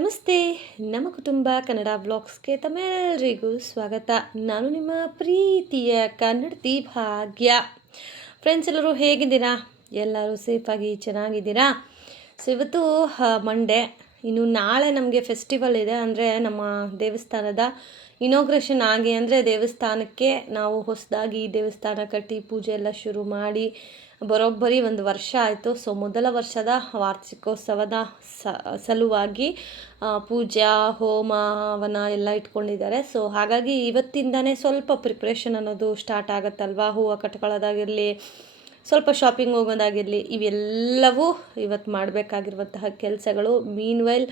ನಮಸ್ತೆ, ನಮ್ಮ ಕುಟುಂಬ ಕನ್ನಡ ವ್ಲಾಗ್ಸ್ಗೆ ತಮ್ಮೆಲ್ಲರಿಗೂ ಸ್ವಾಗತ. ನಾನು ನಿಮ್ಮ ಪ್ರೀತಿಯ ಕನ್ನಡತಿ ಭಾಗ್ಯ. ಫ್ರೆಂಡ್ಸ್, ಎಲ್ಲರೂ ಹೇಗಿದ್ದೀರಾ? ಎಲ್ಲರೂ ಸೇಫಾಗಿ ಚೆನ್ನಾಗಿದ್ದೀರಾ? ಸೊ ಇವತ್ತು ಮಂಡೇ, ಇನ್ನು ನಾಳೆ ನಮಗೆ ಫೆಸ್ಟಿವಲ್ ಇದೆ. ಅಂದರೆ ನಮ್ಮ ದೇವಸ್ಥಾನದ ಇನಾಗ್ರೇಷನ್ ಆಗಿ, ಅಂದರೆ ದೇವಸ್ಥಾನಕ್ಕೆ ನಾವು ಹೊಸದಾಗಿ ದೇವಸ್ಥಾನ ಕಟ್ಟಿ ಪೂಜೆ ಎಲ್ಲ ಶುರು ಮಾಡಿ ಬರೋಬ್ಬರಿ 1 ವರ್ಷ ಆಯಿತು. ಸೊ ಮೊದಲ ವರ್ಷದ ವಾರ್ಷಿಕೋತ್ಸವದ ಸಲುವಾಗಿ ಪೂಜಾ ಹೋಮ ಹವನ ಎಲ್ಲ ಇಟ್ಕೊಂಡಿದ್ದಾರೆ. ಸೊ ಹಾಗಾಗಿ ಇವತ್ತಿಂದನೇ ಸ್ವಲ್ಪ ಪ್ರಿಪ್ರೇಷನ್ ಅನ್ನೋದು ಸ್ಟಾರ್ಟ್ ಆಗುತ್ತಲ್ವ. ಹೂವು ಕಟ್ಕೊಳ್ಳೋದಾಗಿರಲಿ, ಸ್ವಲ್ಪ ಶಾಪಿಂಗ್ ಹೋಗೋದಾಗಿರಲಿ, ಇವೆಲ್ಲವೂ ಇವತ್ತು ಮಾಡಬೇಕಾಗಿರುವಂತಹ ಕೆಲಸಗಳು. ಮೀನ್ವೈಲ್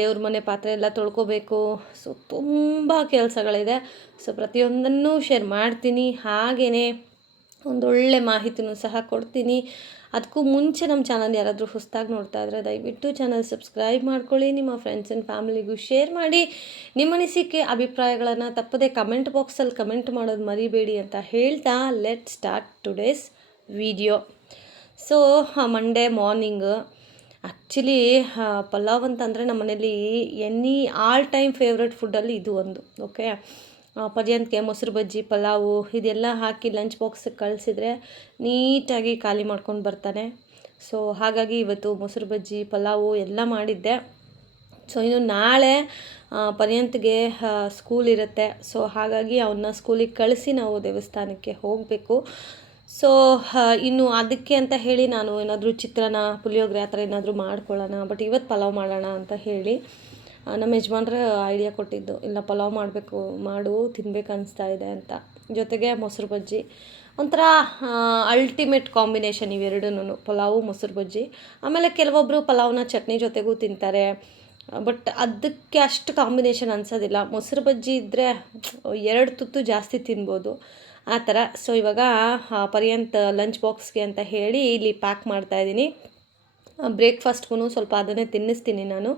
ದೇವ್ರ ಮನೆ ಪಾತ್ರೆ ಎಲ್ಲ ತೊಳ್ಕೊಬೇಕು. ಸೊ ತುಂಬ ಕೆಲಸಗಳಿದೆ. ಸೊ ಪ್ರತಿಯೊಂದನ್ನು ಶೇರ್ ಮಾಡ್ತೀನಿ. ಹಾಗೆಯೇ ಒಂದೊಳ್ಳೆ ಮಾಹಿತಿನೂ ಸಹ ಕೊಡ್ತೀನಿ. ಅದಕ್ಕೂ ಮುಂಚೆ ನಮ್ಮ ಚಾನಲ್ ಯಾರಾದರೂ ಹೊಸದಾಗಿ ನೋಡ್ತಾ ಇದ್ದರೆ ದಯವಿಟ್ಟು ಚಾನಲ್ ಸಬ್ಸ್ಕ್ರೈಬ್ ಮಾಡ್ಕೊಳ್ಳಿ. ನಿಮ್ಮ ಫ್ರೆಂಡ್ಸ್ ಆ್ಯಂಡ್ ಫ್ಯಾಮಿಲಿಗೂ ಶೇರ್ ಮಾಡಿ. ನಿಮ್ಮ ಅನಿಸಿಕೆ ಅಭಿಪ್ರಾಯಗಳನ್ನು ತಪ್ಪದೆ ಕಮೆಂಟ್ ಬಾಕ್ಸಲ್ಲಿ ಕಮೆಂಟ್ ಮಾಡೋದು ಮರಿಬೇಡಿ ಅಂತ ಹೇಳ್ತಾ let start today's video. So Monday morning actually pulao ಅಂತಂದರೆ ನಮ್ಮ ಮನೇಲಿ ಆಲ್ ಟೈಮ್ ಫೇವ್ರೆಟ್ ಫುಡ್ಡಲ್ಲಿ ಇದು ಒಂದು. ಓಕೆ, ಪರ್ಯಂತಕ್ಕೆ ಮೊಸರು ಬಜ್ಜಿ, ಪಲಾವು ಇದೆಲ್ಲ ಹಾಕಿ ಲಂಚ್ ಬಾಕ್ಸಿಗೆ ಕಳಿಸಿದ್ರೆ ನೀಟಾಗಿ ಖಾಲಿ ಮಾಡ್ಕೊಂಡು ಬರ್ತಾನೆ. ಸೊ ಹಾಗಾಗಿ ಇವತ್ತು ಮೊಸರು ಬಜ್ಜಿ, ಪಲಾವು ಎಲ್ಲ ಮಾಡಿದ್ದೆ. ಸೊ ಇನ್ನು ನಾಳೆ ಪರ್ಯಂತ್ಗೆ ಸ್ಕೂಲ್ ಇರುತ್ತೆ. ಸೊ ಹಾಗಾಗಿ ಅವನ್ನ ಸ್ಕೂಲಿಗೆ ಕಳಿಸಿ ನಾವು ದೇವಸ್ಥಾನಕ್ಕೆ ಹೋಗಬೇಕು. ಸೊ ಇನ್ನು ಅದಕ್ಕೆ ಅಂತ ಹೇಳಿ ನಾನು ಏನಾದರೂ ಚಿತ್ರಾನ್ನ, ಪುಳಿಯೋಗರೆ ಆ ಥರ ಏನಾದರೂ ಮಾಡ್ಕೊಳ್ಳೋಣ, ಬಟ್ ಇವತ್ತು ಪಲಾವ್ ಮಾಡೋಣ ಅಂತ ಹೇಳಿ ನಮ್ಮ ಯಜಮಾನ್ರೆ ಐಡಿಯಾ ಕೊಟ್ಟಿದ್ದು. ಇಲ್ಲ, ಪಲಾವ್ ಮಾಡಬೇಕು, ತಿನ್ಬೇಕು ಅನಿಸ್ತಾ ಇದೆ ಅಂತ. ಜೊತೆಗೆ ಮೊಸರು ಬಜ್ಜಿ ಒಂಥರ ಅಲ್ಟಿಮೇಟ್ ಕಾಂಬಿನೇಷನ್ ಇವೆರಡೂ, ಪಲಾವು ಮೊಸರು ಬಜ್ಜಿ. ಆಮೇಲೆ ಕೆಲವೊಬ್ಬರು ಪಲಾವ್ನ ಚಟ್ನಿ ಜೊತೆಗೂ ತಿಂತಾರೆ, ಬಟ್ ಅದಕ್ಕೆ ಅಷ್ಟು ಕಾಂಬಿನೇಷನ್ ಅನಿಸೋದಿಲ್ಲ. ಮೊಸರು ಬಜ್ಜಿ ಇದ್ದರೆ 2 ತುತ್ತು ಜಾಸ್ತಿ ತಿನ್ಬೋದು ಆ ಥರ. ಸೊ ಇವಾಗ ಪರ್ಯಂತ್ ಲಂಚ್ ಬಾಕ್ಸ್ಗೆ ಅಂತ ಹೇಳಿ ಇಲ್ಲಿ ಪ್ಯಾಕ್ ಮಾಡ್ತಾಯಿದ್ದೀನಿ. ಬ್ರೇಕ್ಫಾಸ್ಟ್ಗೂ ಸ್ವಲ್ಪ ಅದನ್ನೇ ತಿನ್ನಿಸ್ತೀನಿ ನಾನು.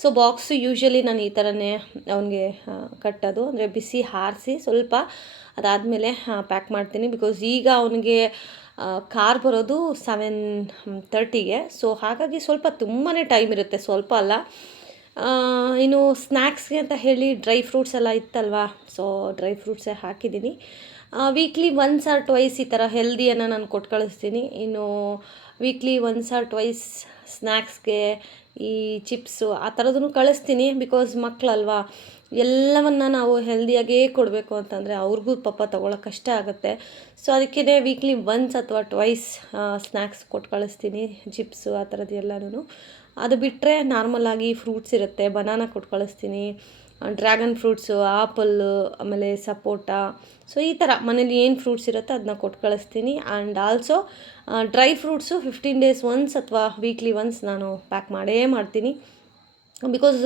ಸೊ ಬಾಕ್ಸು ಯೂಶ್ವಲಿ ನಾನು ಈ ಥರನೇ ಅವನಿಗೆ ಕಟ್ಟೋದು, ಅಂದರೆ ಬಿಸಿ ಹಾರಿಸಿ ಸ್ವಲ್ಪ ಅದಾದಮೇಲೆ ಪ್ಯಾಕ್ ಮಾಡ್ತೀನಿ. ಬಿಕಾಸ್ ಈಗ ಅವನಿಗೆ ಕಾರ್ ಬರೋದು 7:30ಗೆ. ಸೊ ಹಾಗಾಗಿ ಸ್ವಲ್ಪ ತುಂಬಾ ಟೈಮ್ ಇರುತ್ತೆ, ಸ್ವಲ್ಪ ಅಲ್ಲ. ಇನ್ನು ಸ್ನ್ಯಾಕ್ಸ್ಗೆ ಅಂತ ಹೇಳಿ ಡ್ರೈ ಫ್ರೂಟ್ಸ್ ಎಲ್ಲ ಇತ್ತಲ್ವ, ಸೊ ಡ್ರೈ ಫ್ರೂಟ್ಸೇ ಹಾಕಿದ್ದೀನಿ. ವೀಕ್ಲಿ ಒನ್ಸ್ ಆರ್ ಟ್ವೈಸ್ ಈ ಥರ ಹೆಲ್ದಿಯನ್ನು ನಾನು ಕೊಟ್ಟು ಕಳಿಸ್ತೀನಿ. ಇನ್ನು ವೀಕ್ಲಿ ಒನ್ಸ್ ಆರ್ ಟ್ವೈಸ್ ಸ್ನ್ಯಾಕ್ಸ್ಗೆ ಈ ಚಿಪ್ಸು ಆ ಥರದನ್ನು ಕಳಿಸ್ತೀನಿ. ಬಿಕಾಸ್ ಮಕ್ಕಳಲ್ವಾ, ಎಲ್ಲವನ್ನು ನಾವು ಹೆಲ್ದಿಯಾಗೇ ಕೊಡಬೇಕು ಅಂತಂದರೆ ಅವ್ರಿಗೂ ಪಾಪ ತೊಗೊಳಕ್ಕೆ ಕಷ್ಟ ಆಗುತ್ತೆ. ಸೊ ಅದಕ್ಕೇ ವೀಕ್ಲಿ ಒನ್ಸ್ ಅಥವಾ ಟ್ವೈಸ್ ಸ್ನ್ಯಾಕ್ಸ್ ಕೊಟ್ಟು ಕಳಿಸ್ತೀನಿ, ಚಿಪ್ಸು ಆ ಥರದ್ದು ಎಲ್ಲನೂ. ಅದು ಬಿಟ್ಟರೆ ನಾರ್ಮಲಾಗಿ ಫ್ರೂಟ್ಸ್ ಇರುತ್ತೆ, ಬನಾನಾ ಕೊಟ್ಟು ಕಳಿಸ್ತೀನಿ, ಡ್ರ್ಯಾಗನ್ ಫ್ರೂಟ್ಸು, ಆಪಲ್ಲು, ಆಮೇಲೆ ಸಪೋಟ. ಸೊ ಈ ಥರ ಮನೇಲಿ ಏನು ಫ್ರೂಟ್ಸ್ ಇರುತ್ತೆ ಅದನ್ನ ಕೊಟ್ಟು ಕಳಿಸ್ತೀನಿ. And also dry fruits 15 days once ಅಥವಾ ವೀಕ್ಲಿ ಒನ್ಸ್ ನಾನು ಪ್ಯಾಕ್ ಮಾಡೇ ಮಾಡ್ತೀನಿ. ಬಿಕಾಸ್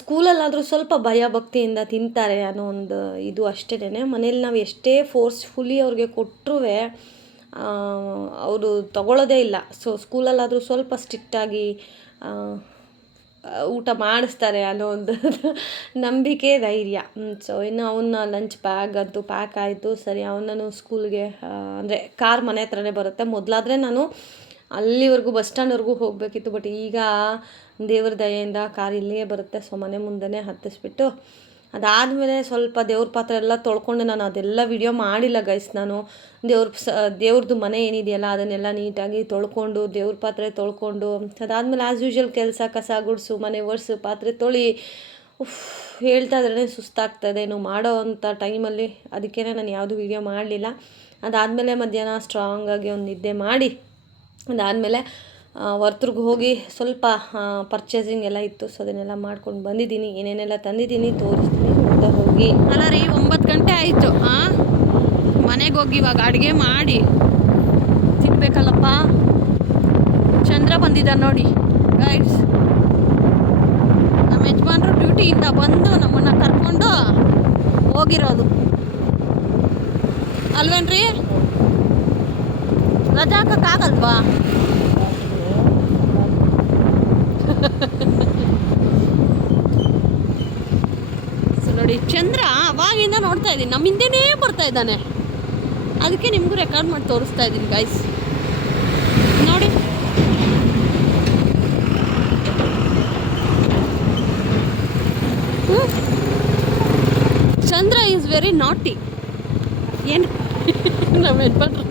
ಸ್ಕೂಲಲ್ಲಾದರೂ ಸ್ವಲ್ಪ ಭಯ ಭಕ್ತಿಯಿಂದ ತಿಂತಾರೆ ಅನ್ನೋ ಒಂದು ಇದು ಅಷ್ಟೇ. ಮನೇಲಿ ನಾವು ಎಷ್ಟೇ ಫೋರ್ಸ್ಫುಲಿ ಅವ್ರಿಗೆ ಕೊಟ್ಟರೂ ಅವರು ತಗೊಳ್ಳೋದೇ ಇಲ್ಲ. ಸೊ ಸ್ಕೂಲಲ್ಲಾದರೂ ಸ್ವಲ್ಪ ಸ್ಟ್ರಿಕ್ಟಾಗಿ ಊಟ ಮಾಡಿಸ್ತಾರೆ ಅನ್ನೋ ಒಂದು ನಂಬಿಕೆ, ಧೈರ್ಯ. ಸೊ ಇನ್ನು ಅವನ್ನ ಲಂಚ್ ಬ್ಯಾಗ್ ಅಂತೂ ಪ್ಯಾಕ್ ಆಯಿತು. ಸರಿ, ಅವನನ್ನು ಸ್ಕೂಲ್ಗೆ, ಅಂದರೆ ಕಾರ್ ಮನೆ ಹತ್ರನೇ ಬರುತ್ತೆ. ಮೊದಲಾದರೆ ನಾನು ಅಲ್ಲಿವರೆಗೂ ಬಸ್ ಸ್ಟ್ಯಾಂಡ್ವರೆಗೂ ಹೋಗಬೇಕಿತ್ತು, ಬಟ್ ಈಗ ದೇವ್ರ ದಯೆಯಿಂದ ಕಾರ್ ಇಲ್ಲಿಯೇ ಬರುತ್ತೆ. ಸೊ ಮನೆ ಮುಂದೆನೇ ಹತ್ತಿಸ್ಬಿಟ್ಟು ಅದಾದಮೇಲೆ ಸ್ವಲ್ಪ ದೇವ್ರ ಪಾತ್ರೆ ಎಲ್ಲ ತೊಳ್ಕೊಂಡು, ನಾನು ಅದೆಲ್ಲ ವಿಡಿಯೋ ಮಾಡಿಲ್ಲ ಗೈಸ್. ನಾನು ದೇವ್ರದ್ದು ಮನೆ ಏನಿದೆಯಲ್ಲ ಅದನ್ನೆಲ್ಲ ನೀಟಾಗಿ ತೊಳ್ಕೊಂಡು, ದೇವ್ರ ಪಾತ್ರೆ ತೊಳ್ಕೊಂಡು, ಅದಾದಮೇಲೆ ಆ್ಯಸ್ ಯೂಶ್ವಲ್ ಕೆಲಸ, ಕಸ ಗುಡಿಸು, ಮನೆ ಒರೆಸು, ಪಾತ್ರೆ ತೊಳಿ, ಹೇಳ್ತಾ ಇದ್ರೇ ಸುಸ್ತಾಗ್ತದೆ ಇನ್ನು ಮಾಡೋ ಅಂಥ ಟೈಮಲ್ಲಿ. ಅದಕ್ಕೇ ನಾನು ಯಾವುದು ವಿಡಿಯೋ ಮಾಡಲಿಲ್ಲ. ಅದಾದಮೇಲೆ ಮಧ್ಯಾಹ್ನ ಸ್ಟ್ರಾಂಗಾಗಿ ಒಂದು ನಿದ್ದೆ ಮಾಡಿ, ಅದಾದಮೇಲೆ ವರ್ತುರ್ಗೆ ಹೋಗಿ ಸ್ವಲ್ಪ ಪರ್ಚೇಸಿಂಗ್ ಎಲ್ಲ ಇತ್ತು. ಸೊ ಅದನ್ನೆಲ್ಲ ಮಾಡ್ಕೊಂಡು ಬಂದಿದ್ದೀನಿ. ಏನೇನೆಲ್ಲ ತಂದಿದ್ದೀನಿ ತೋರಿಸ್ತೀನಿ ಅಂತ ಹೋಗಿ. ಅಲ್ಲ ರೀ, 9 ಗಂಟೆ ಆಯಿತು. ಮನೆಗೆ ಹೋಗಿ ಇವಾಗ ಅಡುಗೆ ಮಾಡಿ ತಿನ್ಬೇಕಲ್ಲಪ್ಪ. ಚಂದ್ರ ಬಂದಿದ್ದ ನೋಡಿ ಗೈಸ್. ನಮ್ಮ ಯಜಮಾನ್ರು ಡ್ಯೂಟಿಯಿಂದ ಬಂದು ನಮ್ಮನ್ನು ಕರ್ಕೊಂಡು ಹೋಗಿರೋದು ಅಲ್ವೇನ್ರಿ? ರಜಾ ಹಾಕೋಕ್ಕಾಗಲ್ವಾ? ಸೊ ನೋಡಿ, ಚಂದ್ರ ಅವಾಗಿಂದ ನೋಡ್ತಾ ಇದ್ದೀನಿ, ನಮ್ಮ ಹಿಂದೆನೇ ಬರ್ತಾ ಇದ್ದಾನೆ. ಅದಕ್ಕೆ ನಿಮಗೂ ರೆಕಾರ್ಡ್ ಮಾಡಿ ತೋರಿಸ್ತಾ ಇದ್ದೀನಿ ಗೈಸ್. ನೋಡಿ ವೆರಿ ನಾಟಿ. ಏನು ನಮ್ಮ ಯಜಮಾನ್ರು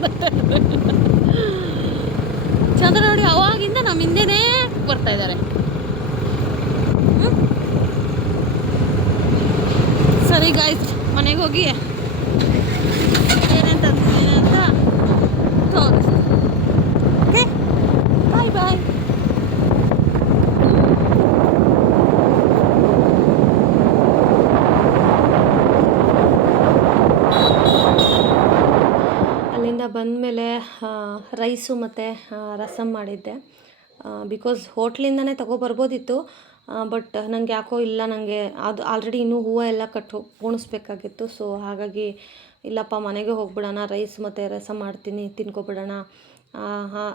ಚಂದ್ರ ನೋಡಿ ಅವಾಗಿಂದ ನಮ್ಮ ಹಿಂದೆನೇ ಬರ್ತಾ ಇದ್ದಾರೆ. ಸರಿ ಗಾಯ್ಸ್, ಮನೆಗೆ ಹೋಗಿ ಏನೇನು ತಂದಿದ್ದೀನಿ ಅಂತ ತೋರಿಸ್ತೀನಿ. ಓಕೆ, ಬಾಯ್ ಬಾಯ್. ಅಲ್ಲಿಂದ ಬಂದಮೇಲೆ ರೈಸು ಮತ್ತು ರಸಮ್ ಮಾಡಿದ್ದೆ. ಬಿಕಾಸ್ ಹೋಟ್ಲಿಂದನೇ ತೊಗೊಬರ್ಬೋದಿತ್ತು, ಬಟ್ ನನಗೆ ಯಾಕೋ ಇಲ್ಲ, ನನಗೆ ಅದು ಆಲ್ರೆಡಿ ಇನ್ನೂ ಹೂವು ಎಲ್ಲ ಪೋಣಿಸ್ಬೇಕಾಗಿತ್ತು. ಸೊ ಹಾಗಾಗಿ ಇಲ್ಲಪ್ಪ, ಮನೆಗೆ ಹೋಗ್ಬಿಡೋಣ, ರೈಸ್ ಮತ್ತು ರಸಮ್ ಮಾಡ್ತೀನಿ, ತಿನ್ಕೊಬಿಡೋಣ. ಹಾಂ,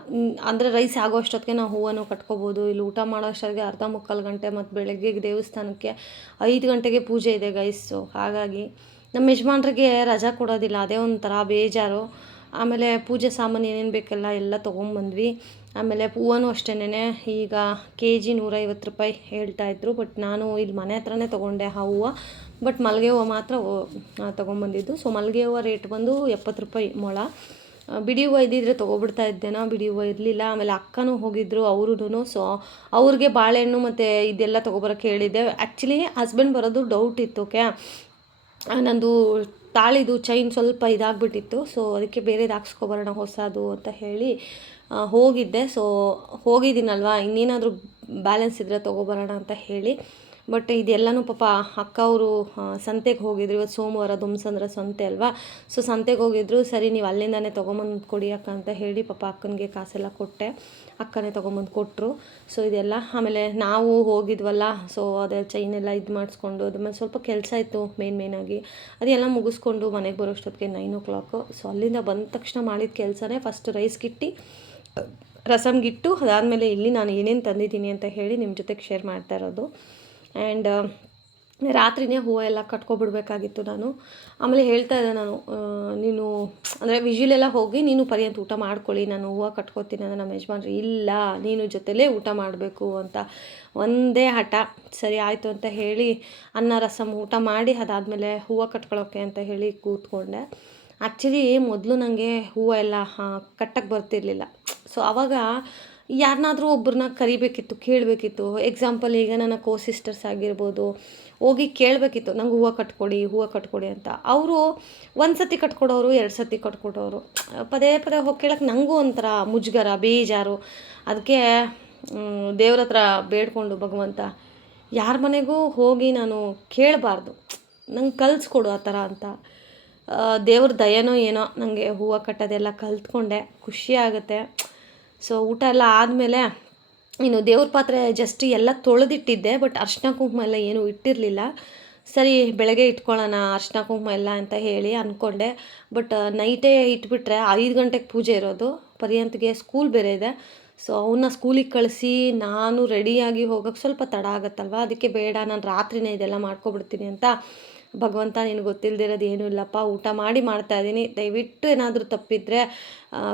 ಅಂದರೆ ರೈಸ್ ಆಗೋ ಅಷ್ಟೊತ್ತಿಗೆ ನಾವು ಹೂವನ್ನು ಕಟ್ಕೋಬೋದು. ಇಲ್ಲಿ ಊಟ ಮಾಡೋ ಅಷ್ಟೊತ್ತಿಗೆ ಅರ್ಧ ಮುಕ್ಕಾಲು ಗಂಟೆ, ಮತ್ತು ಬೆಳಗ್ಗೆ ದೇವಸ್ಥಾನಕ್ಕೆ 5 ಗಂಟೆಗೆ ಪೂಜೆ ಇದೆ ಗೈಸು. ಹಾಗಾಗಿ ನಮ್ಮ ಯಜಮಾನ್ರಿಗೆ ರಜಾ ಕೊಡೋದಿಲ್ಲ, ಅದೇ ಒಂಥರ ಬೇಜಾರು. ಆಮೇಲೆ ಪೂಜೆ ಸಾಮಾನು ಏನೇನು ಬೇಕೆಲ್ಲ ಎಲ್ಲ ತೊಗೊಂಬಂದ್ವಿ. ಆಮೇಲೆ ಹೂವನೂ ಅಷ್ಟೇನೆ, ಈಗ KG 150 ರೂಪಾಯಿ ಹೇಳ್ತಾಯಿದ್ರು. ಬಟ್ ನಾನು ಇಲ್ಲಿ ಮನೆ ಹತ್ರನೇ ತೊಗೊಂಡೆ ಆ ಹೂವು. ಬಟ್ ಮಲ್ಲಿಗೆ ಹೂವು ಮಾತ್ರ ತೊಗೊಂಬಂದಿದ್ದು. ಸೊ ಮಲ್ಲಿಗೆ ಹೂವು ರೇಟ್ ಬಂದು 70 ರೂಪಾಯಿ ಮೊಳ. ಬಿಡಿ ಹೂವು ಇದ್ದಿದ್ರೆ ತೊಗೊಬಿಡ್ತಾ ಇದ್ದೇನೋ, ಬಿಡಿ ಹೂವು ಇರಲಿಲ್ಲ. ಆಮೇಲೆ ಅಕ್ಕನೂ ಹೋಗಿದ್ರು ಅವ್ರೂ. ಸೊ ಅವ್ರಿಗೆ ಬಾಳೆಹಣ್ಣು ಮತ್ತು ಇದೆಲ್ಲ ತೊಗೊಬರೋಕ್ಕೆ ಹೇಳಿದ್ದೆ. ಆ್ಯಕ್ಚುಲಿ ಹಸ್ಬೆಂಡ್ ಬರೋದು ಡೌಟ್ ಇತ್ತು. ಓಕೆ, ನಂದು ತಾಳಿದು ಚೈನ್ ಸ್ವಲ್ಪ ಇದಾಗ್ಬಿಟ್ಟಿತ್ತು. ಸೊ ಅದಕ್ಕೆ ಬೇರೆದು ಹಾಕ್ಸ್ಕೊಬರೋಣ ಹೊಸದು ಅಂತ ಹೇಳಿ ಹೋಗಿದ್ದೆ. ಸೊ ಹೋಗಿದ್ದೀನಲ್ವ, ಇನ್ನೇನಾದರೂ ಬ್ಯಾಲೆನ್ಸ್ ಇದ್ದರೆ ತೊಗೊಬರೋಣ ಅಂತ ಹೇಳಿ. ಬಟ್ ಇದೆಲ್ಲನೂ ಪಾಪ ಅಕ್ಕ ಅವರು ಸಂತೆಗೆ ಹೋಗಿದ್ರು. ಇವತ್ತು ಸೋಮವಾರ ದುಮ್ಸಂದ್ರ ಸಂತೆ ಅಲ್ವಾ. ಸೊ ಸಂತೆಗೆ ಹೋಗಿದ್ರು. ಸರಿ, ನೀವು ಅಲ್ಲಿಂದನೇ ತೊಗೊಂಬಂದು ಕೊಡಿ ಅಕ್ಕ ಅಂತ ಹೇಳಿ ಪಾಪ ಅಕ್ಕನಿಗೆ ಕಾಸೆಲ್ಲ ಕೊಟ್ಟೆ. ಅಕ್ಕನೇ ತೊಗೊಂಬಂದು ಕೊಟ್ಟರು. ಸೊ ಇದೆಲ್ಲ ಆಮೇಲೆ ನಾವು ಹೋಗಿದ್ವಲ್ಲ, ಸೊ ಅದೇ ಚೈನೆಲ್ಲ ಇದು ಮಾಡಿಸ್ಕೊಂಡು, ಅದಾದ್ಮೇಲೆ ಸ್ವಲ್ಪ ಕೆಲಸ ಇತ್ತು ಮೇಯ್ನಾಗಿ, ಅದೆಲ್ಲ ಮುಗಿಸ್ಕೊಂಡು ಮನೆಗೆ ಬರೋಷ್ಟೊತ್ತಿಗೆ 9 o'clock. ಸೊ ಅಲ್ಲಿಂದ ಬಂದ ತಕ್ಷಣ ಮಾಡಿದ ಕೆಲಸನೇ ಫಸ್ಟ್ ರೈಸ್ಗಿಟ್ಟು, ರಸಮ್ಗಿಟ್ಟು, ಅದಾದಮೇಲೆ ಇಲ್ಲಿ ನಾನು ಏನೇನು ತಂದಿದ್ದೀನಿ ಅಂತ ಹೇಳಿ ನಿಮ್ಮ ಜೊತೆಗೆ ಶೇರ್ ಮಾಡ್ತಾ ಇರೋದು. ಆ್ಯಂಡ್ ರಾತ್ರಿನೇ ಹೂವು ಎಲ್ಲ ಕಟ್ಕೊಬಿಡ್ಬೇಕಾಗಿತ್ತು ನಾನು. ಆಮೇಲೆ ಹೇಳ್ತಾ ಇದ್ದೆ ನಾನು, ನೀನು ಅಂದರೆ ವಿಜುಲೆಲ್ಲ ಹೋಗಿ ನೀನು ಪರ್ಯಂತ ಊಟ ಮಾಡ್ಕೊಳ್ಳಿ, ನಾನು ಹೂವು ಕಟ್ಕೊತೀನಿ ಅಂದರೆ ನಮ್ಮ ಯಜಮಾನ್ರು ಇಲ್ಲ, ನೀನು ಜೊತೆಲೇ ಊಟ ಮಾಡಬೇಕು ಅಂತ ಒಂದೇ ಹಠ. ಸರಿ ಆಯಿತು ಅಂತ ಹೇಳಿ ಅನ್ನ ರಸಮ್ ಊಟ ಮಾಡಿ ಅದಾದಮೇಲೆ ಹೂವು ಕಟ್ಕೊಳ್ಳೋಕ್ಕೆ ಅಂತ ಹೇಳಿ ಕೂತ್ಕೊಂಡೆ. ಆ್ಯಕ್ಚುಲಿ ಮೊದಲು ನನಗೆ ಹೂವು ಎಲ್ಲ ಕಟ್ಟಕ್ಕೆ ಬರ್ತಿರ್ಲಿಲ್ಲ. ಸೊ ಆವಾಗ ಯಾರನ್ನಾದ್ರೂ ಒಬ್ಬರನ್ನ ಕರಿಬೇಕಿತ್ತು, ಕೇಳಬೇಕಿತ್ತು. ಎಕ್ಸಾಂಪಲ್, ಈಗ ನನ್ನ ಸಿಸ್ಟರ್ಸ್ ಆಗಿರ್ಬೋದು, ಹೋಗಿ ಕೇಳಬೇಕಿತ್ತು, ನಂಗೆ ಹೂವು ಕಟ್ಕೊಡಿ ಅಂತ. ಅವರು 1 ಸತಿ ಕಟ್ಕೊಡೋರು, 2 ಸತಿ ಕಟ್ಕೊಡೋರು. ಪದೇ ಪದೇ ಹೋಗಿ ಕೇಳೋಕ್ಕೆ ನನಗೂ ಒಂಥರ ಮುಜುಗರ, ಬೇಜಾರು. ಅದಕ್ಕೆ ದೇವ್ರ ಹತ್ರ ಬೇಡ್ಕೊಂಡು, ಭಗವಂತ ಯಾರ ಮನೆಗೂ ಹೋಗಿ ನಾನು ಕೇಳಬಾರ್ದು, ನಂಗೆ ಕಲಿಸ್ಕೊಡು ಆ ಥರ ಅಂತ. ದೇವ್ರ ದಯನೋ ಏನೋ, ನನಗೆ ಹೂವು ಕಟ್ಟೋದೆಲ್ಲ ಕಲ್ತ್ಕೊಂಡೆ, ಖುಷಿ ಆಗುತ್ತೆ. ಸೊ ಊಟ ಎಲ್ಲ ಆದಮೇಲೆ ಇನ್ನು ದೇವ್ರ ಪಾತ್ರೆ ಜಸ್ಟ್ ಎಲ್ಲ ತೊಳೆದಿಟ್ಟಿದ್ದೆ, ಬಟ್ ಅರ್ಶಿನ ಕುಂಕುಮ ಎಲ್ಲ ಏನೂ ಇಟ್ಟಿರಲಿಲ್ಲ. ಸರಿ ಬೆಳಗ್ಗೆ ಇಟ್ಕೊಳ್ಳೋಣ ಅರ್ಶಿನ ಕುಂಕುಮ ಎಲ್ಲ ಅಂತ ಹೇಳಿ ಅಂದ್ಕೊಂಡೆ. ಬಟ್ ನೈಟೇ ಇಟ್ಬಿಟ್ರೆ 5 ಗಂಟೆಗೆ ಪೂಜೆ ಇರೋದು, ಪರ್ಯಂತ್ಗೆ ಸ್ಕೂಲ್ ಬೇರೆ ಇದೆ. ಸೊ ಅವನ್ನ ಸ್ಕೂಲಿಗೆ ಕಳಿಸಿ ನಾನು ರೆಡಿಯಾಗಿ ಹೋಗೋಕ್ಕೆ ಸ್ವಲ್ಪ ತಡ ಆಗುತ್ತಲ್ವ, ಅದಕ್ಕೆ ಬೇಡ, ನಾನು ರಾತ್ರಿನೇ ಇದೆಲ್ಲ ಮಾಡ್ಕೊಬಿಡ್ತೀನಿ ಅಂತ. ಭಗವಂತ ನಿನಗೆ ಗೊತ್ತಿಲ್ಲದಿರೋದು ಏನೂ ಇಲ್ಲಪ್ಪ, ಊಟ ಮಾಡಿ ಮಾಡ್ತಾಯಿದ್ದೀನಿ, ದಯವಿಟ್ಟು ಏನಾದರೂ ತಪ್ಪಿದರೆ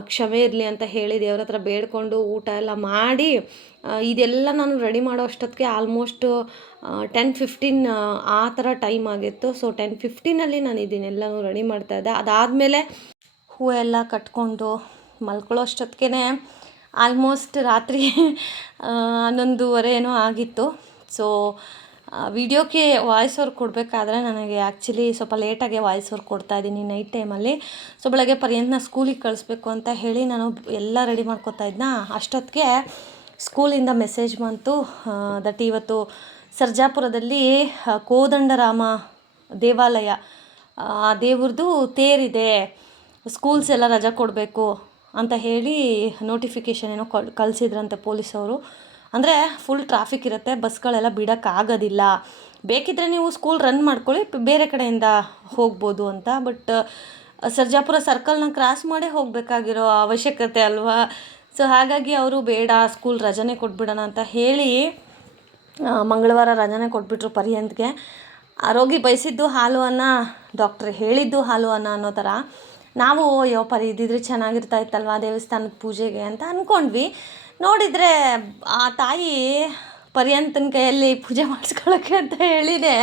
ಕ್ಷಮೆ ಇರಲಿ ಅಂತ ಹೇಳಿ ದೇವ್ರ ಹತ್ರ ಬೇಡ್ಕೊಂಡು ಊಟ ಎಲ್ಲ ಮಾಡಿ ಇದೆಲ್ಲ ನಾನು ರೆಡಿ ಮಾಡೋ ಅಷ್ಟೊತ್ತಿಗೆ ಆಲ್ಮೋಸ್ಟ್ 10:15 ಆ ಥರ ಟೈಮ್ ಆಗಿತ್ತು. ಸೊ 10:15 ನಾನು ಇದನ್ನೆಲ್ಲನೂ ರೆಡಿ ಮಾಡ್ತಾಯಿದ್ದೆ. ಅದಾದಮೇಲೆ ಹೂವೆಲ್ಲ ಕಟ್ಕೊಂಡು ಮಲ್ಕೊಳ್ಳೋ ಅಷ್ಟೊತ್ತಿಗೆ ಆಲ್ಮೋಸ್ಟ್ ರಾತ್ರಿ 11:30 ಏನೋ ಆಗಿತ್ತು. ಸೊ ವಿಡಿಯೋಕ್ಕೆ ವಾಯ್ಸ್ ಓವರ್ ಕೊಡಬೇಕಾದ್ರೆ ನನಗೆ ಆ್ಯಕ್ಚುಲಿ ಸ್ವಲ್ಪ ಲೇಟಾಗೆ ವಾಯ್ಸ್ ಓವರ್ ಕೊಡ್ತಾಯಿದ್ದೀನಿ ನೈಟ್ ಟೈಮಲ್ಲಿ. ಸೊ ಬೆಳಗ್ಗೆ ಪರ್ಯಂತನ ಸ್ಕೂಲಿಗೆ ಕಳಿಸ್ಬೇಕು ಅಂತ ಹೇಳಿ ನಾನು ಎಲ್ಲ ರೆಡಿ ಮಾಡ್ಕೊತಾ ಇದ್ನ. ಅಷ್ಟೊತ್ತಿಗೆ ಸ್ಕೂಲಿಂದ ಮೆಸೇಜ್ ಬಂತು ದಟ್ ಇವತ್ತು ಸರ್ಜಾಪುರದಲ್ಲಿ ಕೋದಂಡರಾಮ ದೇವಾಲಯ ದೇವ್ರದ್ದು ತೇರಿದೆ, ಸ್ಕೂಲ್ಸ್ ಎಲ್ಲ ರಜಾ ಕೊಡಬೇಕು ಅಂತ ಹೇಳಿ ನೋಟಿಫಿಕೇಷನ್ ಏನೋ ಕಳಿಸಿದ್ರಂತೆ ಪೊಲೀಸವರು. ಅಂದರೆ ಫುಲ್ ಟ್ರಾಫಿಕ್ ಇರುತ್ತೆ, ಬಸ್ಗಳೆಲ್ಲ ಬಿಡೋಕ್ಕಾಗೋದಿಲ್ಲ, ಬೇಕಿದ್ದರೆ ನೀವು ಸ್ಕೂಲ್ ರನ್ ಮಾಡ್ಕೊಳ್ಳಿ, ಬೇರೆ ಕಡೆಯಿಂದ ಹೋಗ್ಬೋದು ಅಂತ. ಬಟ್ ಸರ್ಜಾಪುರ ಸರ್ಕಲ್ನ ಕ್ರಾಸ್ ಮಾಡೇ ಹೋಗಬೇಕಾಗಿರೋ ಅವಶ್ಯಕತೆ ಅಲ್ವಾ. ಸೊ ಹಾಗಾಗಿ ಅವರು ಬೇಡ, ಸ್ಕೂಲ್ ರಜಾನೇ ಕೊಟ್ಬಿಡೋಣ ಅಂತ ಹೇಳಿ ಮಂಗಳವಾರ ರಜಾನೇ ಕೊಟ್ಬಿಟ್ರು ಪರ್ಯಂತ್ಗೆ. ರೋಗಿ ಬಯಸಿದ್ದು ಹಾಲು ಅನ್ನ, ಡಾಕ್ಟ್ರ್ ಹೇಳಿದ್ದು ಹಾಲು ಅನ್ನ ಅನ್ನೋ ಥರ. ನಾವು ಇದ್ದಿದ್ರೆ ಚೆನ್ನಾಗಿರ್ತಾ ಇತ್ತಲ್ವ ದೇವಸ್ಥಾನದ ಪೂಜೆಗೆ ಅಂತ ಅಂದ್ಕೊಂಡ್ವಿ. ನೋಡಿದರೆ ಆ ತಾಯಿ ಪರ್ಯಂತನ ಕೈಯಲ್ಲಿ ಪೂಜೆ ಮಾಡಿಸ್ಕೊಳ್ಳೋಕ್ಕೆ ಅಂತ ಹೇಳಿದೆ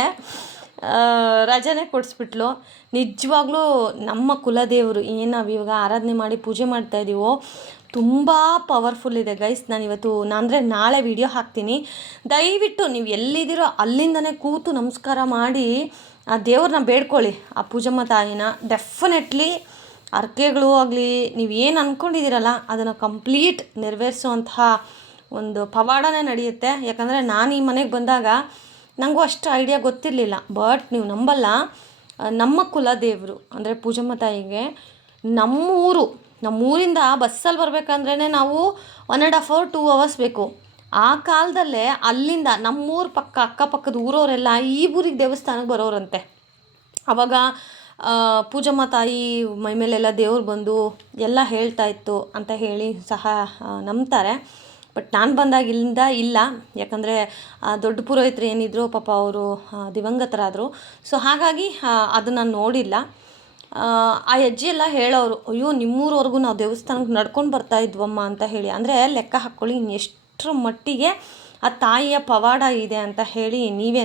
ರಜಾನೇ ಕೊಡಿಸ್ಬಿಟ್ಲು. ನಿಜವಾಗ್ಲೂ ನಮ್ಮ ಕುಲದೇವರು ಏನು ನಾವು ಇವಾಗ ಆರಾಧನೆ ಮಾಡಿ ಪೂಜೆ ಮಾಡ್ತಾಯಿದ್ದೀವೋ ತುಂಬ ಪವರ್ಫುಲ್ ಇದೆ ಗೈಸ್. ಅಂದರೆ ನಾಳೆ ವಿಡಿಯೋ ಹಾಕ್ತೀನಿ. ದಯವಿಟ್ಟು ನೀವು ಎಲ್ಲಿದ್ದೀರೋ ಅಲ್ಲಿಂದನೇ ಕೂತು ನಮಸ್ಕಾರ ಮಾಡಿ ಆ ದೇವ್ರನ್ನ ಬೇಡ್ಕೊಳ್ಳಿ, ಆ ಪೂಜಮ್ಮ ತಾಯಿನ. ಡೆಫಿನೆಟ್ಲಿ ಹರಕೆಗಳು ಆಗಲಿ ನೀವು ಏನು ಅಂದ್ಕೊಂಡಿದ್ದೀರಲ್ಲ ಅದನ್ನು ಕಂಪ್ಲೀಟ್ ನೆರವೇರಿಸುವಂತಹ ಒಂದು ಪವಾಡನೇ ನಡೆಯುತ್ತೆ. ಯಾಕಂದರೆ ನಾನು ಈ ಮನೆಗೆ ಬಂದಾಗ ನನಗೂ ಅಷ್ಟು ಐಡಿಯಾ ಗೊತ್ತಿರಲಿಲ್ಲ. ಬಟ್ ನೀವು ನಂಬಲ್ಲ, ನಮ್ಮ ಕುಲದೇವರು ಅಂದರೆ ಪೂಜಮ್ಮ ತಾಯಿಗೆ ನಮ್ಮೂರಿಂದ ಬಸ್ಸಲ್ಲಿ ಬರಬೇಕಂದ್ರೇ ನಾವು 1.5 hour 2 hours ಬೇಕು. ಆ ಕಾಲದಲ್ಲೇ ಅಲ್ಲಿಂದ ನಮ್ಮೂರು ಅಕ್ಕಪಕ್ಕದ ಊರವರೆಲ್ಲ ಈ ಊರಿಗೆ ದೇವಸ್ಥಾನಕ್ಕೆ ಬರೋರಂತೆ. ಆವಾಗ ಪೂಜಮ್ಮ ತಾಯಿ ಮೈ ಮೇಲೆಲ್ಲ ದೇವ್ರು ಬಂದು ಎಲ್ಲ ಹೇಳ್ತಾ ಇತ್ತು ಅಂತ ಹೇಳಿ ಸಹ ನಂಬ್ತಾರೆ. ಬಟ್ ನಾನು ಬಂದಾಗಿಂದ ಇಲ್ಲ, ಯಾಕಂದರೆ ದೊಡ್ಡ ಪುರೋಹಿತರು ಏನಿದ್ರು ಪಾಪ ಅವರು ದಿವಂಗತರಾದರು. ಸೊ ಹಾಗಾಗಿ ಅದು ನಾನು ನೋಡಿಲ್ಲ. ಆ ಅಜ್ಜಿ ಎಲ್ಲ ಹೇಳೋರು, ಅಯ್ಯೋ ನಿಮ್ಮೂರವರೆಗೂ ನಾವು ದೇವಸ್ಥಾನಕ್ಕೆ ನಡ್ಕೊಂಡು ಬರ್ತಾ ಇದ್ವಮ್ಮ ಅಂತ ಹೇಳಿ. ಅಂದರೆ ಲೆಕ್ಕ ಹಾಕ್ಕೊಳ್ಳಿ ಎಷ್ಟರ ಮಟ್ಟಿಗೆ ಆ ತಾಯಿಯ ಪವಾಡ ಇದೆ ಅಂತ ಹೇಳಿ ನೀವೇ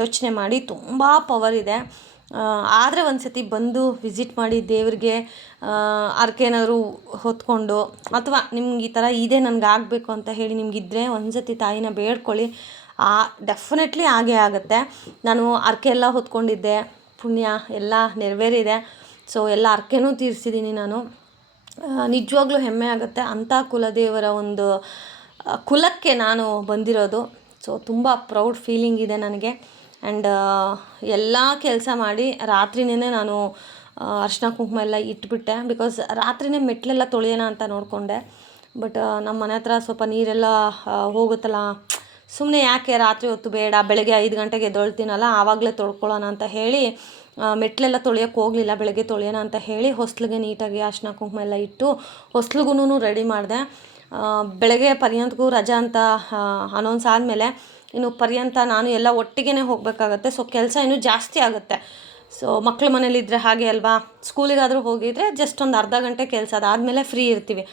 ಯೋಚನೆ ಮಾಡಿ. ತುಂಬ ಪವರ್ ಇದೆ. ಆದರೆ ಒಂದು ಸತಿ ಬಂದು ವಿಸಿಟ್ ಮಾಡಿ ದೇವ್ರಿಗೆ ಹರಕೆನಾದ್ರು ಹೊತ್ಕೊಂಡು, ಅಥವಾ ನಿಮ್ಗೆ ಈ ಥರ ಇದೆ ನನಗೆ ಆಗಬೇಕು ಅಂತ ಹೇಳಿ ನಿಮಗಿದ್ರೆ ಒಂದು ಸತಿ ತಾಯಿನ ಬೇಡ್ಕೊಳ್ಳಿ, ಡೆಫಿನೆಟ್ಲಿ ಆಗೇ ಆಗುತ್ತೆ. ನಾನು ಹರಕೆ ಎಲ್ಲ ಹೊತ್ಕೊಂಡಿದ್ದೆ, ಪುಣ್ಯ ಎಲ್ಲ ನೆರವೇರಿದೆ. ಸೊ ಎಲ್ಲ ಹರಕೆನೂ ತೀರಿಸಿದ್ದೀನಿ ನಾನು. ನಿಜವಾಗ್ಲೂ ಹೆಮ್ಮೆ ಆಗುತ್ತೆ, ಅಂಥ ಕುಲದೇವರ ಒಂದು ಕುಲಕ್ಕೆ ನಾನು ಬಂದಿರೋದು. ಸೊ ತುಂಬ ಪ್ರೌಡ್ ಫೀಲಿಂಗ್ ಇದೆ ನನಗೆ. ಆ್ಯಂಡ್ ಎಲ್ಲ ಕೆಲಸ ಮಾಡಿ ರಾತ್ರಿನೇ ನಾನು ಅರಿಶಿನ ಕುಂಕುಮ ಎಲ್ಲ ಇಟ್ಬಿಟ್ಟೆ. ಬಿಕಾಸ್ ರಾತ್ರಿನೇ ಮೆಟ್ಲೆಲ್ಲ ತೊಳೆಯೋಣ ಅಂತ ನೋಡಿಕೊಂಡೆ. ಬಟ್ ನಮ್ಮ ಮನೆ ಹತ್ರ ಸ್ವಲ್ಪ ನೀರೆಲ್ಲ ಹೋಗುತ್ತಲ್ಲ, ಸುಮ್ಮನೆ ಯಾಕೆ ರಾತ್ರಿ ಹೊತ್ತು ಬೇಡ, ಬೆಳಗ್ಗೆ 5 ಗಂಟೆಗೆ ಎದ್ದೊಳ್ತೀನಲ್ಲ ಆವಾಗಲೇ ತೊಳ್ಕೊಳ್ಳೋಣ ಅಂತ ಹೇಳಿ ಮೆಟ್ಲೆಲ್ಲ ತೊಳೆಯೋಕ್ಕೆ ಹೋಗಲಿಲ್ಲ. ಬೆಳಗ್ಗೆ ತೊಳೆಯೋಣ ಅಂತ ಹೇಳಿ ಹೊಸ್ಲಿಗೆ ನೀಟಾಗಿ ಅರಿಶಿನ ಕುಂಕುಮ ಎಲ್ಲ ಇಟ್ಟು ಹೊಸ್ಲಿಗೂ ರೆಡಿ ಮಾಡಿದೆ. ಬೆಳಗ್ಗೆ ಪರ್ಯಂತಕ್ಕೂ ರಜಾ ಅಂತ ಅನೌನ್ಸ್ ಆದಮೇಲೆ ಇನ್ನು ಪರ್ಯಂತ ನಾನು ಎಲ್ಲ ಒಟ್ಟಿಗೆ ಹೋಗಬೇಕಾಗತ್ತೆ. ಸೊ ಕೆಲಸ ಇನ್ನೂ ಜಾಸ್ತಿ ಆಗುತ್ತೆ. ಸೊ ಮಕ್ಳು ಮನೇಲಿದ್ದರೆ ಹಾಗೆ ಅಲ್ವಾ, ಸ್ಕೂಲಿಗಾದರೂ ಹೋಗಿದ್ರೆ ಜಸ್ಟ್ ಒಂದು ಅರ್ಧ ಗಂಟೆ ಕೆಲಸ, ಅದಾದಮೇಲೆ ಫ್ರೀ ಇರ್ತೀವಿ.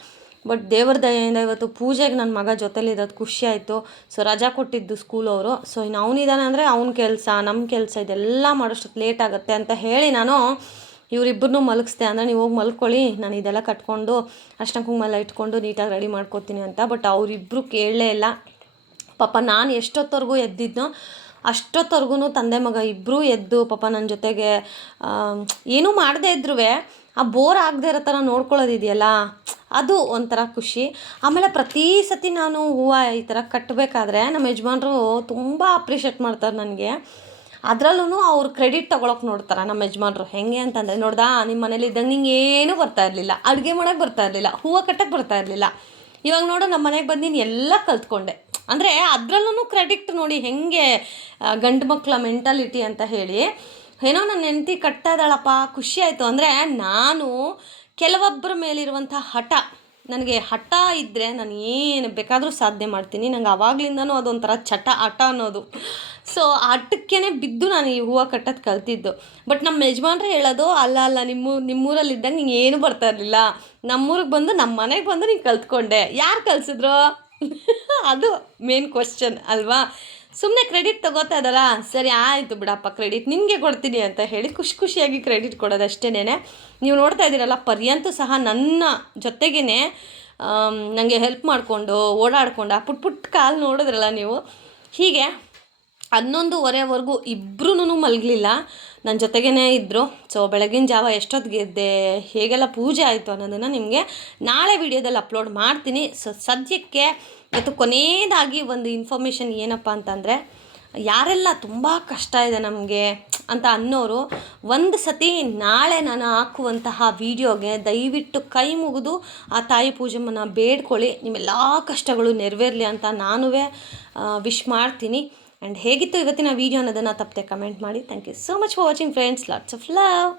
ಬಟ್ ದೇವ್ರ ದಯೆಯಿಂದ ಇವತ್ತು ಪೂಜೆಗೆ ನನ್ನ ಮಗ ಜೊತೆಲಿರೋದು ಖುಷಿ ಆಯಿತು. ಸೊ ರಜಾ ಕೊಟ್ಟಿದ್ದು ಸ್ಕೂಲವರು. ಸೊ ಇನ್ನು ಅವನಿದ್ದಾನೆ ಅಂದರೆ ಅವ್ನ ಕೆಲಸ ನಮ್ಮ ಕೆಲಸ ಇದೆಲ್ಲ ಮಾಡೋಷ್ಟಕ್ಕೆ ಲೇಟ್ ಆಗುತ್ತೆ ಅಂತ ಹೇಳಿ ನಾನು ಇವರಿಬ್ಬರನ್ನೂ ಮಲಗಿಸ್ದೆ. ಅಂದರೆ ನೀವು ಹೋಗಿ ಮಲ್ಕೊಳ್ಳಿ, ನಾನು ಇದೆಲ್ಲ ಕಟ್ಕೊಂಡು ಅರಿಶಿನ ಕುಂಕುಮ ಎಲ್ಲ ಇಟ್ಕೊಂಡು ನೀಟಾಗಿ ರೆಡಿ ಮಾಡ್ಕೊತೀನಿ ಅಂತ. ಬಟ್ ಅವರಿಬ್ಬರು ಕೇಳಲೇ ಇಲ್ಲ. ಪಾಪ ನಾನು ಎಷ್ಟೊತ್ತವರೆಗೂ ಎದ್ದಿದ್ನೋ ಅಷ್ಟೊತ್ತವರೆಗೂ ತಂದೆ ಮಗ ಇಬ್ಬರೂ ಎದ್ದು ಪಾಪ ನನ್ನ ಜೊತೆಗೆ ಏನೂ ಮಾಡದೇ ಇದ್ರೂ ಆ ಬೋರ್ ಆಗದೆ ಇರೋ ಥರ ನೋಡ್ಕೊಳ್ಳೋದಿದೆಯಲ್ಲ, ಅದು ಒಂಥರ ಖುಷಿ. ಆಮೇಲೆ ಪ್ರತಿ ಸತಿ ನಾನು ಹೂವು ಈ ಥರ ಕಟ್ಟಬೇಕಾದ್ರೆ ನಮ್ಮ ಯಜಮಾನ್ರು ತುಂಬ ಅಪ್ರಿಷಿಯೇಟ್ ಮಾಡ್ತಾರೆ ನನಗೆ. ಅದರಲ್ಲೂ ಅವ್ರು ಕ್ರೆಡಿಟ್ ತೊಗೊಳಕ್ಕೆ ನೋಡ್ತಾರೆ ನಮ್ಮ ಯಜಮಾನ್ರು. ಹೆಂಗೆ ಅಂತಂದರೆ, ನೋಡ್ದಾ ನಿಮ್ಮ ಮನೇಲಿ ಇದ್ದಂಗೆ ನಿಂಗೆ ಏನೂ ಬರ್ತಾ ಇರಲಿಲ್ಲ, ಅಡುಗೆ ಮಾಡೋಕ್ಕೆ ಬರ್ತಾ ಇರಲಿಲ್ಲ, ಹೂವು ಕಟ್ಟಕ್ಕೆ ಬರ್ತಾ ಇರಲಿಲ್ಲ, ಇವಾಗ ನೋಡು ನಮ್ಮ ಮನೆಗೆ ಬಂದು ನೀನು ಎಲ್ಲ ಕಲ್ತ್ಕೊಂಡೆ. ಅಂದರೆ ಅದರಲ್ಲೂ ಕ್ರೆಡಿಟ್ ನೋಡಿ ಹೆಂಗೆ ಗಂಡು ಮಕ್ಕಳ ಮೆಂಟಾಲಿಟಿ ಅಂತ ಹೇಳಿ. ಏನೋ ನನ್ನ ಹೆಂಡತಿ ಕಟ್ತಾ ಇದ್ದಾಳಪ್ಪ ಖುಷಿ ಆಯಿತು. ಅಂದರೆ ನಾನು ಕೆಲವೊಬ್ಬರ ಮೇಲಿರುವಂಥ ನನಗೆ ಹಠ ಇದ್ದರೆ ನಾನು ಏನು ಬೇಕಾದರೂ ಸಾಧನೆ ಮಾಡ್ತೀನಿ. ನಂಗೆ ಆವಾಗಲಿಂದನೂ ಅದೊಂಥರ ಹಠ ಅನ್ನೋದು. ಸೊ ಆ ಹಠಕ್ಕೇ ಬಿದ್ದು ನಾನು ಈ ಹೂವು ಕಟ್ಟೋದು ಕಲ್ತಿದ್ದು. ಬಟ್ ನಮ್ಮ ಯಜಮಾನ್ರು ಹೇಳೋದು, ಅಲ್ಲ ನಿಮ್ಮೂರಲ್ಲಿ ಇದ್ದಂಗೆ ನಿಂಗೆ ಏನೂ ಬರ್ತಾ ಇರಲಿಲ್ಲ, ನಮ್ಮೂರಿಗೆ ಬಂದು ನಮ್ಮ ಮನೆಗೆ ಬಂದು ನೀನು ಕಲ್ತ್ಕೊಂಡೆ. ಯಾರು ಕಲಿಸಿದ್ರು? ಅದು ಮೇನ್ ಕ್ವಶನ್ ಅಲ್ವಾ. ಸುಮ್ಮನೆ ಕ್ರೆಡಿಟ್ ತೊಗೋತಾ ಇದ್ದಲ್ಲ, ಸರಿ ಆಯಿತು ಬಿಡಪ್ಪ ಕ್ರೆಡಿಟ್ ನಿನಗೆ ಕೊಡ್ತೀನಿ ಅಂತ ಹೇಳಿ ಖುಷಿಯಾಗಿ ಕ್ರೆಡಿಟ್ ಕೊಡೋದು ಅಷ್ಟೇನೆ. ನೀವು ನೋಡ್ತಾ ಇದ್ದೀರಲ್ಲ, ಪರ್ಯಂತೂ ಸಹ ನನ್ನ ಜೊತೆಗೇ ನನಗೆ ಹೆಲ್ಪ್ ಮಾಡಿಕೊಂಡು ಓಡಾಡಿಕೊಂಡು ಆ ಪುಟ್ಟ ಕಾಲು ನೋಡಿದ್ರಲ್ಲ ನೀವು. ಹೀಗೆ 11:15ವರೆಗೂ ಇಬ್ಬರೂ ಮಲಗಲಿಲ್ಲ, ನನ್ನ ಜೊತೆಗೇ ಇದ್ದರು. ಸೊ ಬೆಳಗಿನ ಜಾವ ಎಷ್ಟೊತ್ತಿಗೆ ಎದ್ದೆ, ಹೇಗೆಲ್ಲ ಪೂಜೆ ಆಯಿತು ಅನ್ನೋದನ್ನು ನಿಮಗೆ ನಾಳೆ ವಿಡಿಯೋದಲ್ಲಿ ಅಪ್ಲೋಡ್ ಮಾಡ್ತೀನಿ. ಸೊ ಸದ್ಯಕ್ಕೆ ಇವತ್ತು ಕೊನೆಯದಾಗಿ ಒಂದು ಇನ್ಫಾರ್ಮೇಷನ್ ಏನಪ್ಪ ಅಂತಂದರೆ, ಯಾರೆಲ್ಲ ತುಂಬ ಕಷ್ಟ ಇದೆ ನಮಗೆ ಅಂತ ಅನ್ನೋರು ಒಂದು ಸತಿ ನಾಳೆ ನಾನು ಹಾಕುವಂತಹ ವಿಡಿಯೋಗೆ ದಯವಿಟ್ಟು ಕೈ ಮುಗಿದು ಆ ತಾಯಿ ಪೂಜಮ್ಮನ ಬೇಡ್ಕೊಳ್ಳಿ, ನಿಮ್ಮೆಲ್ಲ ಕಷ್ಟಗಳು ನೆರವೇರಲಿ ಅಂತ ನಾನು ವಿಶ್ ಮಾಡ್ತೀನಿ. ಆ್ಯಂಡ್ ಹೇಗಿತ್ತು ಇವತ್ತಿನ ವೀಡಿಯೋ ಅನ್ನೋದನ್ನು ತಪ್ಪದೆ ಕಮೆಂಟ್ ಮಾಡಿ. Thank you so much for watching friends. Lots of love.